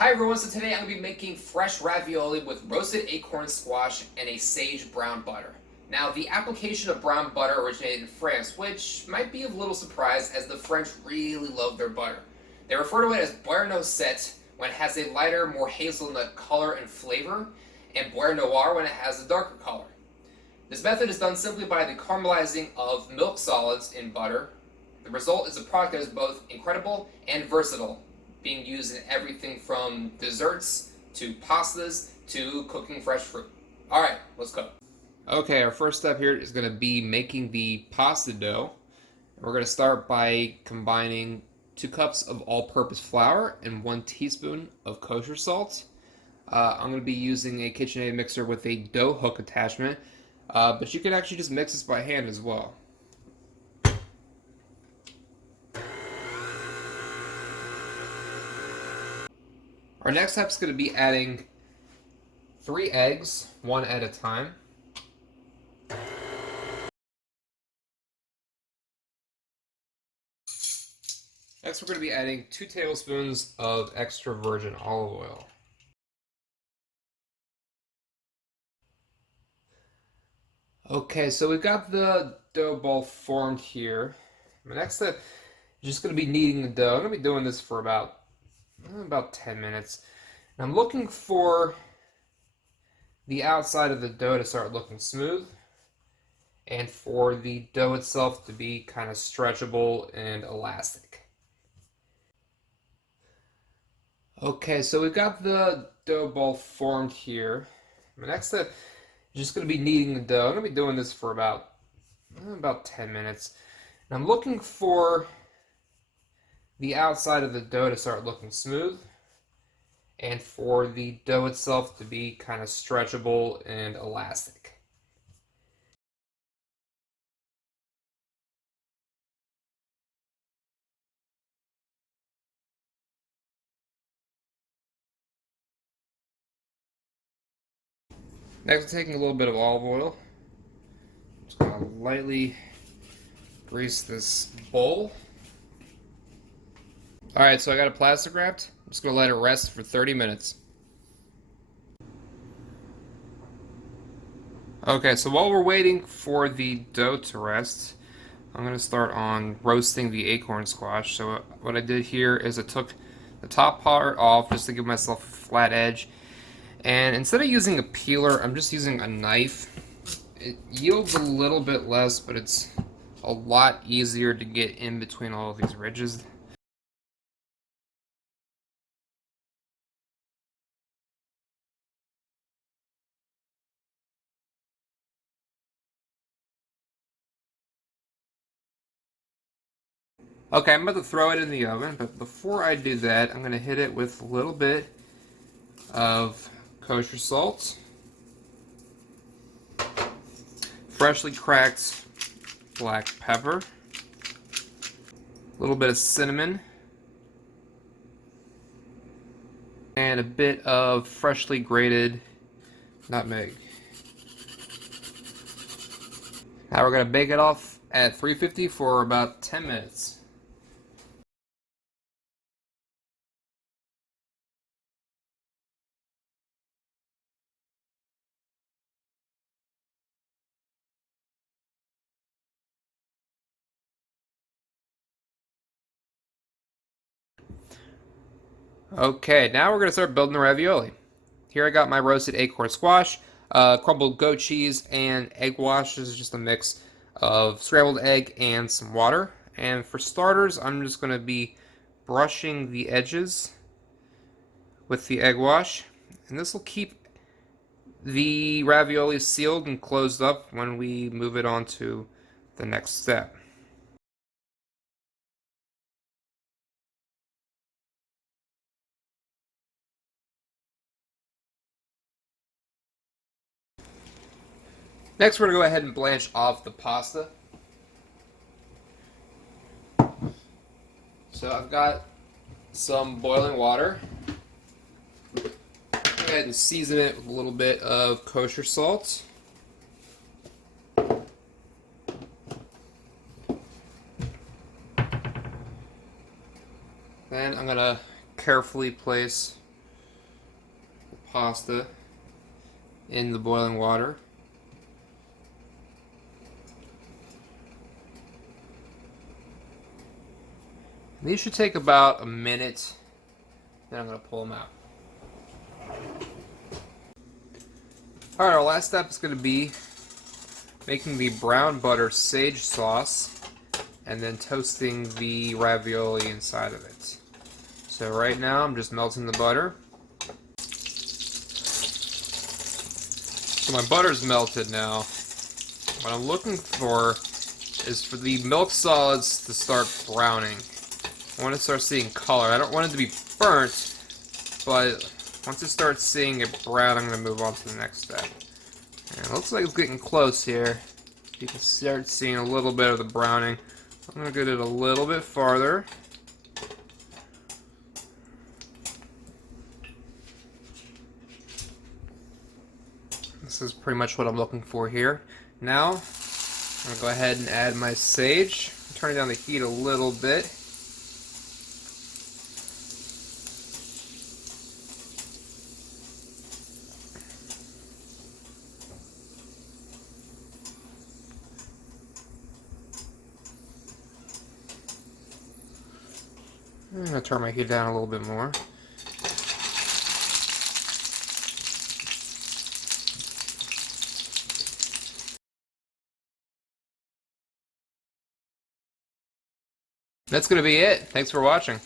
Hi everyone, so today I'm going to be making fresh ravioli with roasted acorn squash and a sage brown butter. Now, the application of brown butter originated in France, which might be of little surprise as the French really love their butter. They refer to it as beurre noisette when it has a lighter, more hazelnut color and flavor, and beurre noir when it has a darker color. This method is done simply by the caramelizing of milk solids in butter. The result is a product that is both incredible and versatile, being used in everything from desserts to pastas to cooking fresh fruit. Alright, let's cook. Okay, our first step here is going to be making the pasta dough. We're going to start by combining 2 cups of all-purpose flour and 1 teaspoon of kosher salt. I'm going to be using a KitchenAid mixer with a dough hook attachment, but you can actually just mix this by hand as well. Our next step is going to be adding 3 eggs, 1 at a time. Next, we're going to be adding 2 tablespoons of extra virgin olive oil. Okay, so we've got the dough ball formed here. The next step is just going to be kneading the dough. I'm going to be doing this for about 10 minutes. And I'm looking for the outside of the dough to start looking smooth and for the dough itself to be kind of stretchable and elastic. Okay, so we've got the dough ball formed here. The next step is just going to be kneading the dough. I'm going to be doing this for about 10 minutes. And I'm looking for the outside of the dough to start looking smooth and for the dough itself to be kind of stretchable and elastic. Next, I'm taking a little bit of olive oil. Just going to lightly grease this bowl. Alright, so I got it plastic wrapped. I'm just going to let it rest for 30 minutes. Okay, so while we're waiting for the dough to rest, I'm going to start on roasting the acorn squash. So what I did here is I took the top part off just to give myself a flat edge. And instead of using a peeler, I'm just using a knife. It yields a little bit less, but it's a lot easier to get in between all of these ridges. Okay, I'm about to throw it in the oven, but before I do that, I'm going to hit it with a little bit of kosher salt, freshly cracked black pepper, a little bit of cinnamon, and a bit of freshly grated nutmeg. Now we're going to bake it off at 350 for about 10 minutes. Okay, now we're going to start building the ravioli. Here I got my roasted acorn squash, crumbled goat cheese, and egg wash. This is just a mix of scrambled egg and some water. And for starters, I'm just going to be brushing the edges with the egg wash. And this will keep the ravioli sealed and closed up when we move it on to the next step. Next, we're going to go ahead and blanch off the pasta. So I've got some boiling water. Go ahead and season it with a little bit of kosher salt. Then I'm going to carefully place pasta in the boiling water. These should take about a minute, then I'm going to pull them out. Alright, our last step is going to be making the brown butter sage sauce and then toasting the ravioli inside of it. So right now I'm just melting the butter. So my butter's melted now. What I'm looking for is for the milk solids to start browning. I want to start seeing color. I don't want it to be burnt, but once it starts seeing it brown, I'm going to move on to the next step. And it looks like it's getting close here. You can start seeing a little bit of the browning. I'm going to get it a little bit farther. This is pretty much what I'm looking for here. Now, I'm going to go ahead and add my sage. Turn down the heat a little bit. I'm going to turn my heat down a little bit more. That's going to be it. Thanks for watching.